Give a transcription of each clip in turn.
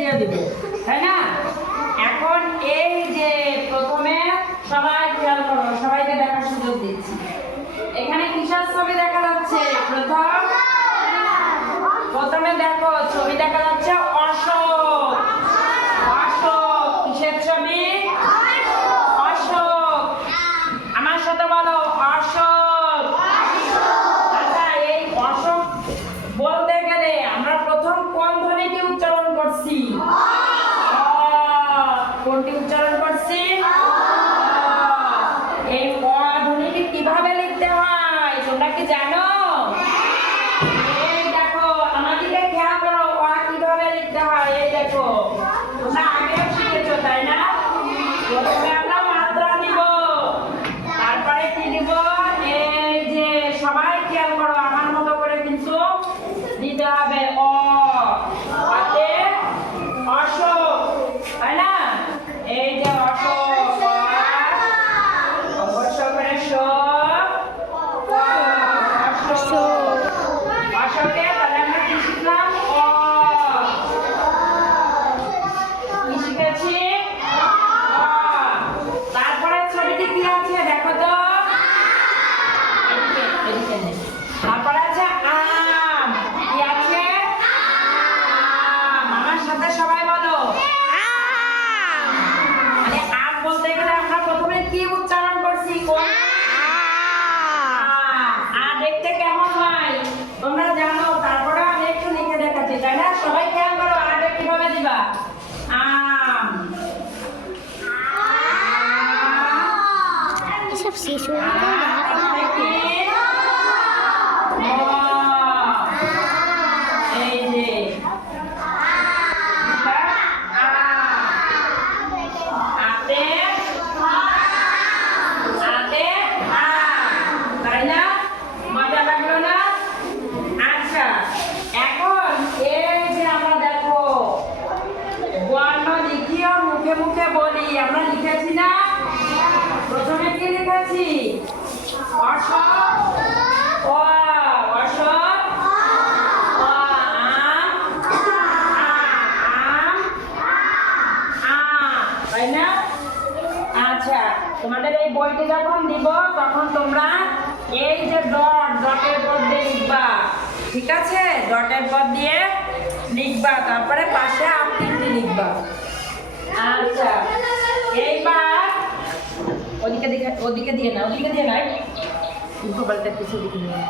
দিয়ে দিব, তাই না? এখন এই যে প্রথমে সবাই খেয়াল করো, সবাইকে দেখার সুযোগ দিচ্ছি। এখানে কিসার ছবি দেখা যাচ্ছে? প্রথম? প্রথমে দেখো, ছবি দেখা যাচ্ছে অশোক অশোক কিসের ছবি অশোক আমার সাথে বলো অশোক আচ্ছা এই অশোক বলতে গেলে আমরা প্রথম কোন ধ্বনিটি উচ্চারণ করছি অ। কোনটি উচ্চারণ করছি অ। এই অ ধ্বনিটি কীভাবে লিখতে হয় তোমরা কি জানো এই দেখো আমাদেরকে খেয়াল করো অ কীভাবে লিখতে হয় এই দেখো তোমরা আগেও শিখেছো তাই না প্রথমে আমরা মাত্রা দিব তারপরে কি দিব এই যে সবাই 你说 বইটি যখন দিব, তখন তোমরা এই যে ডট ডটের পর দিয়ে লিখবা। ঠিক আছে? ডটের পর দিয়ে লিখবা। তারপরে পাশে আপনি লিখবা। আচ্ছা। এইবার ওদিকে দিকে, ওদিকে দিয়ে না, ওদিকে দিয়ে নাই উল্টো পাল্টা কিছু দিকে নিয়ে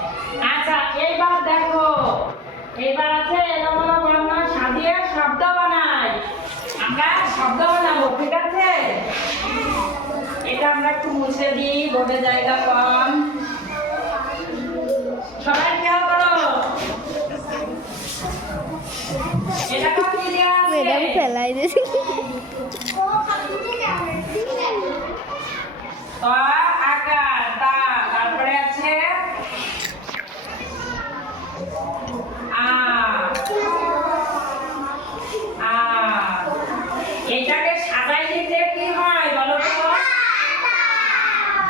আচ্ছা এইবার দেখো। এইবার আছে এলোমেলো বর্ণ সাজিয়ে শব্দ বানাই আমরা শব্দ বানাবো, ঠিক আছে? এটা আমরা একটু মুছে দিই বোর্ডে জায়গা কম। সবাই খেয়াল করো। এটা ম্যাডাম ফেলাই দিয়েছে। আকার তা তারপরে আছে এটাকে সাজাই দিতে কি হয় বলো তো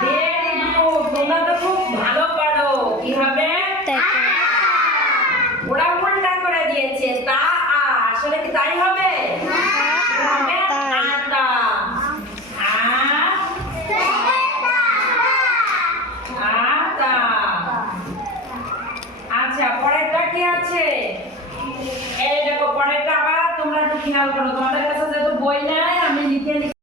ভেরি গুড তোমরা তো খুব ভালো পারো কি হবে ওরা উল্টা করে দিয়েছে তা আ আসলে কি তাই হবে? হবে আতা আচ্ছা পরেরটা কি আছে? এই দেখো পরেরটা আবার তোমরা একটু খেয়াল করো তোমাদের কাছে যেহেতু বই নাই আমি লিখে লিখে